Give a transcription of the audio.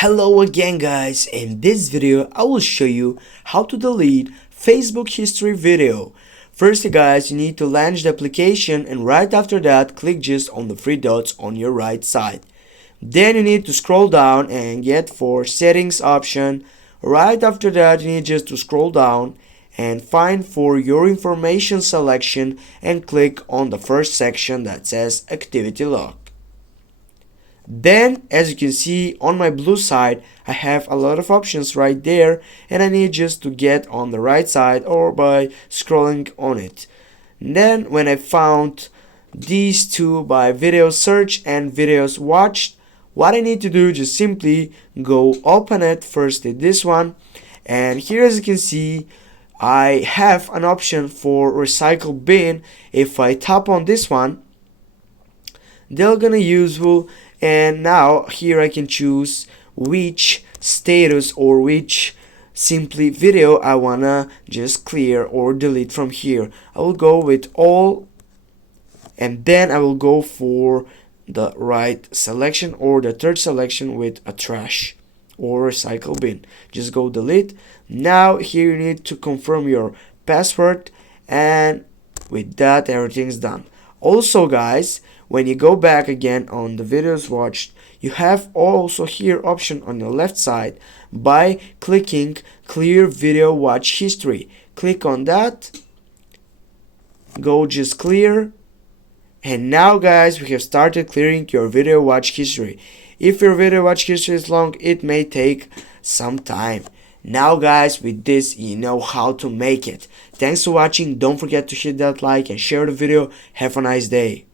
Hello again guys, in this video I will show you how to delete Facebook history video. First guys, you need to launch the application and right after that click just on the three dots on your right side. Then you need to scroll down and get for settings option. Right after that you need just to scroll down and find for your information selection and click on the first section that says activity log. Then as you can see on my blue side I have a lot of options right there and I need just to get on the right side or by scrolling on it. And then when I found these two by video search and videos watched, what I need to do is just simply go open it, first this one, and here as you can see I have an option for recycle bin. If I tap on this one they're gonna useful, and now here I can choose which status or which simply video I wanna just clear or delete from here. I will go with all and then I will go for the right selection or the third selection with a trash or recycle bin. Just go delete. Now here you need to confirm your password and with that everything's done. Also guys, when you go back again on the videos watched, you have also here option on the left side by clicking clear video watch history. Click on that, go just clear, and now guys we have started clearing your video watch history. If your video watch history is long, it may take some time. Now guys, with this you know how to make it. Thanks for watching. Don't forget to hit that like and share the video. Have a nice day.